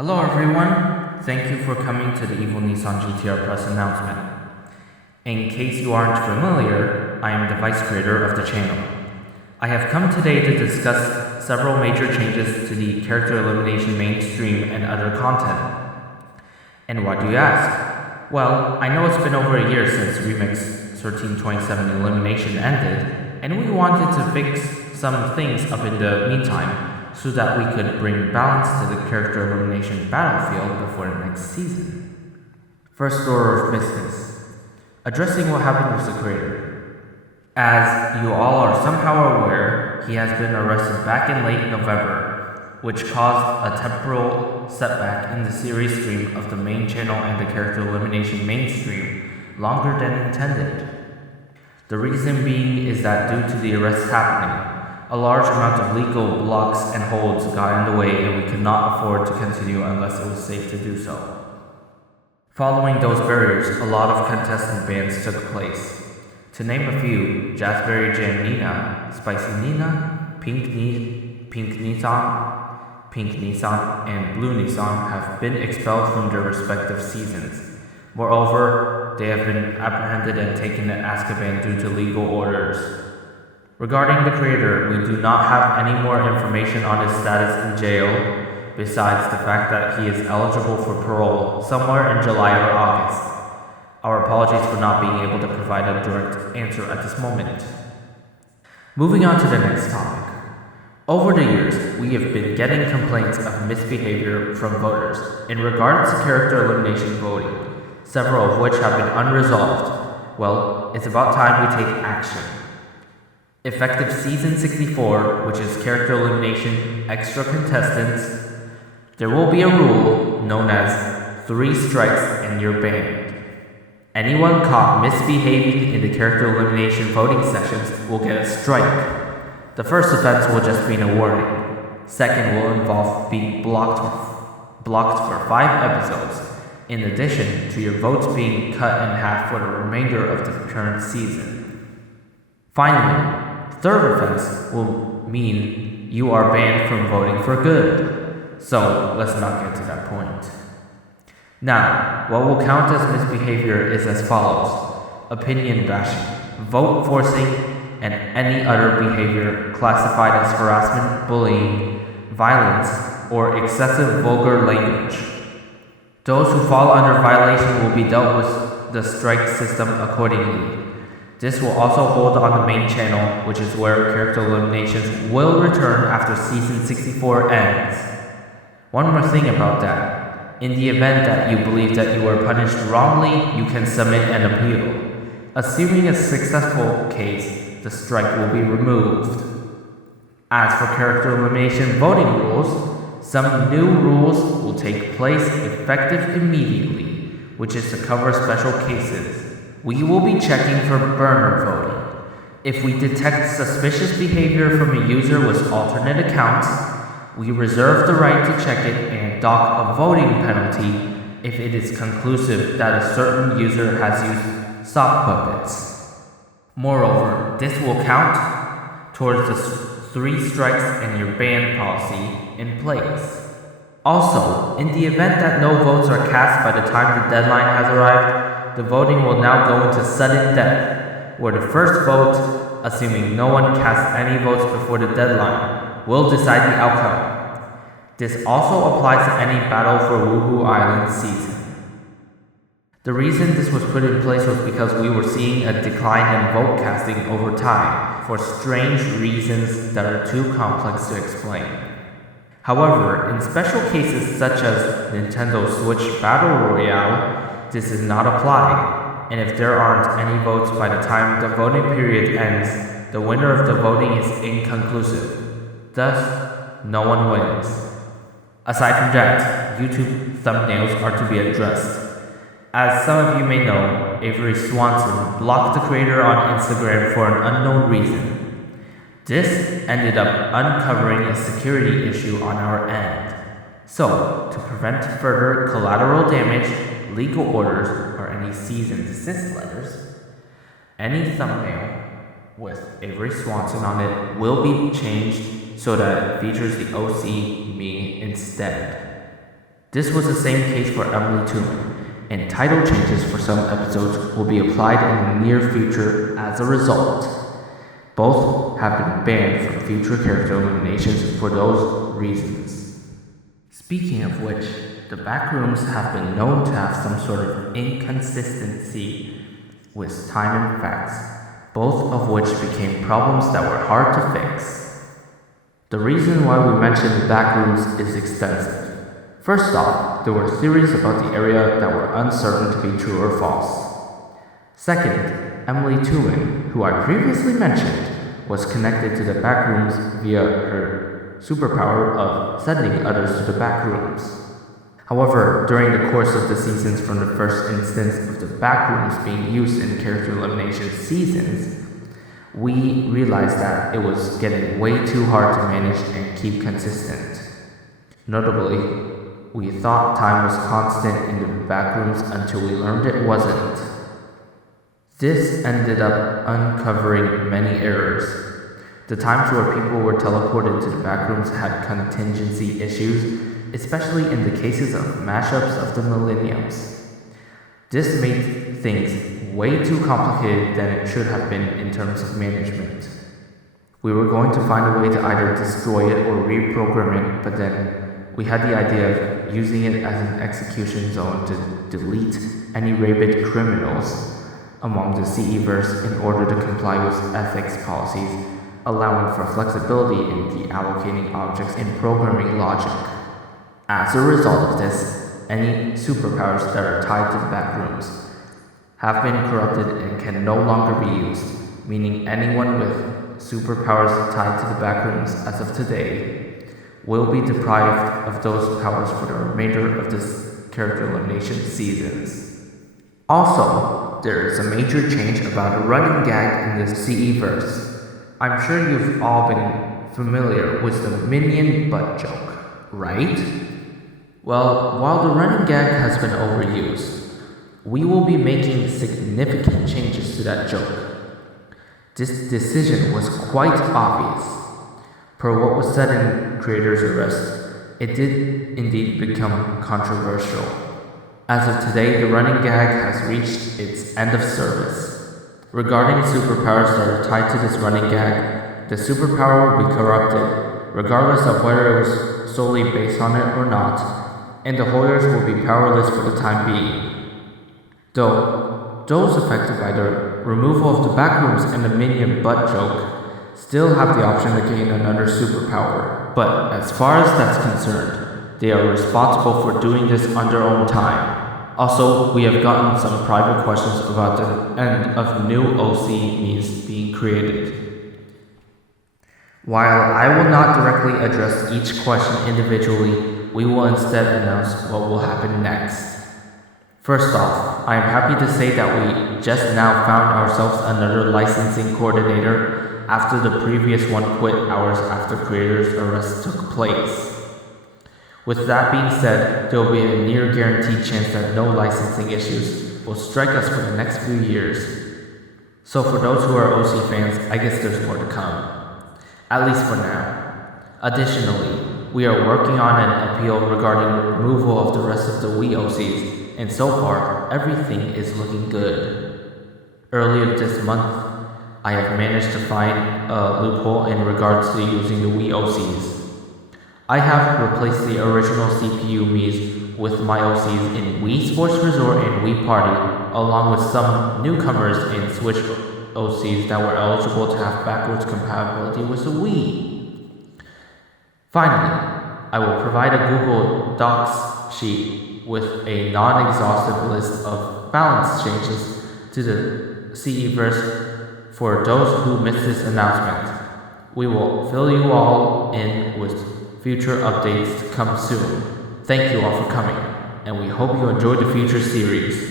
Hello everyone, thank you for coming to the Evil Nissan GTR Plus announcement. In case you aren't familiar, I am the vice creator of the channel. I have come today to discuss several major changes to the character elimination mainstream and other content. And why do you ask? Well, I know it's been over a year since Remix 1327 Elimination ended, and we wanted to fix some things up in the meantime, so that we could bring balance to the character elimination battlefield before the next season. First order of business. Addressing what happened with the creator. As you all are somehow aware, he has been arrested back in late November, which caused a temporal setback in the series stream of the main channel and the character elimination mainstream longer than intended. The reason being is that due to the arrest happening, a large amount of legal blocks and holds got in the way and we could not afford to continue unless it was safe to do so. Following those barriers, a lot of contestant bans took place. To name a few, Jazzberry Jam Nina, Spicy Nina, Pink Nissan, and Blue Nissan have been expelled from their respective seasons. Moreover, they have been apprehended and taken to Azkaban due to legal orders. Regarding the creator, we do not have any more information on his status in jail, besides the fact that he is eligible for parole somewhere in July or August. Our apologies for not being able to provide a direct answer at this moment. Moving on to the next topic. Over the years, we have been getting complaints of misbehavior from voters in regards to character elimination voting, several of which have been unresolved. Well, it's about time we take action. Effective Season 64, which is Character Elimination Extra Contestants, there will be a rule known as 3 strikes and you're banned. Anyone caught misbehaving in the character elimination voting sessions will get a strike. The first offense will just be a warning. Second will involve being blocked for 5 episodes, in addition to your votes being cut in half for the remainder of the current season. Finally, third offense will mean you are banned from voting for good. So let's not get to that point. Now, what will count as misbehavior is as follows: opinion bashing, vote forcing, and any other behavior classified as harassment, bullying, violence, or excessive vulgar language. Those who fall under violation will be dealt with the strike system accordingly. This will also hold on the main channel, which is where character eliminations will return after Season 64 ends. One more thing about that. In the event that you believe that you were punished wrongly, you can submit an appeal. Assuming a successful case, the strike will be removed. As for character elimination voting rules, some new rules will take place effective immediately, which is to cover special cases. We will be checking for burner voting. If we detect suspicious behavior from a user with alternate accounts, we reserve the right to check it and dock a voting penalty if it is conclusive that a certain user has used sock puppets. Moreover, this will count towards the 3 strikes and you're banned policy in place. Also, in the event that no votes are cast by the time the deadline has arrived, the voting will now go into sudden death, where the first vote, assuming no one casts any votes before the deadline, will decide the outcome. This also applies to any Battle for Wuhu Island season. The reason this was put in place was because we were seeing a decline in vote casting over time, for strange reasons that are too complex to explain. However, in special cases such as Nintendo Switch Battle Royale, this is not applied, and if there aren't any votes by the time the voting period ends, the winner of the voting is inconclusive. Thus, no one wins. Aside from that, YouTube thumbnails are to be addressed. As some of you may know, Avery Swanson blocked the creator on Instagram for an unknown reason. This ended up uncovering a security issue on our end. So, to prevent further collateral damage, legal orders, or any cease and desist letters, any thumbnail with Avery Swanson on it will be changed so that it features the OC me instead. This was the same case for Emily Tooman, and title changes for some episodes will be applied in the near future as a result. Both have been banned from future character eliminations for those reasons. Speaking of which, the Backrooms have been known to have some sort of inconsistency with time and facts, both of which became problems that were hard to fix. The reason why we mention the Backrooms is extensive. First off, there were theories about the area that were uncertain to be true or false. Second, Emily Tooman, who I previously mentioned, was connected to the Backrooms via her superpower of sending others to the Backrooms. However, during the course of the seasons from the first instance of the Backrooms being used in character elimination seasons, we realized that it was getting way too hard to manage and keep consistent. Notably, we thought time was constant in the Backrooms until we learned it wasn't. This ended up uncovering many errors. The times where people were teleported to the Backrooms had contingency issues, especially in the cases of mashups of the Millenniums. This made things way too complicated than it should have been in terms of management. We were going to find a way to either destroy it or reprogram it, but then we had the idea of using it as an execution zone to delete any rabid criminals among the CE-verse in order to comply with ethics policies, allowing for flexibility in the allocating objects in programming logic. As a result of this, any superpowers that are tied to the Backrooms have been corrupted and can no longer be used, meaning anyone with superpowers tied to the Backrooms as of today will be deprived of those powers for the remainder of this character elimination seasons. Also, there is a major change about a running gag in the CE-verse. I'm sure you've all been familiar with the minion butt joke, right? Well, while the running gag has been overused, we will be making significant changes to that joke. This decision was quite obvious. Per what was said in Creator's Arrest, it did indeed become controversial. As of today, the running gag has reached its end of service. Regarding superpowers that are tied to this running gag, the superpower will be corrupted, regardless of whether it was solely based on it or not, and the holders will be powerless for the time being. Though, those affected by the removal of the Backrooms and the minion butt joke still have the option to gain another superpower, but as far as that's concerned, they are responsible for doing this on their own time. Also, we have gotten some private questions about the end of new OC memes being created. While I will not directly address each question individually, we will instead announce what will happen next. First off, I am happy to say that we just now found ourselves another licensing coordinator after the previous one quit hours after Creator's Arrest took place. With that being said, there will be a near guaranteed chance that no licensing issues will strike us for the next few years. So for those who are OC fans, I guess there's more to come. At least for now. Additionally, we are working on an appeal regarding the removal of the rest of the Wii OCs, and so far, everything is looking good. Earlier this month, I have managed to find a loophole in regards to using the Wii OCs. I have replaced the original CPU Miis with my OCs in Wii Sports Resort and Wii Party, along with some newcomers in Switch OCs that were eligible to have backwards compatibility with the Wii. Finally, I will provide a Google Docs sheet with a non-exhaustive list of balance changes to the CE-verse for those who missed this announcement. We will fill you all in with future updates to come soon. Thank you all for coming, and we hope you enjoyed the future series.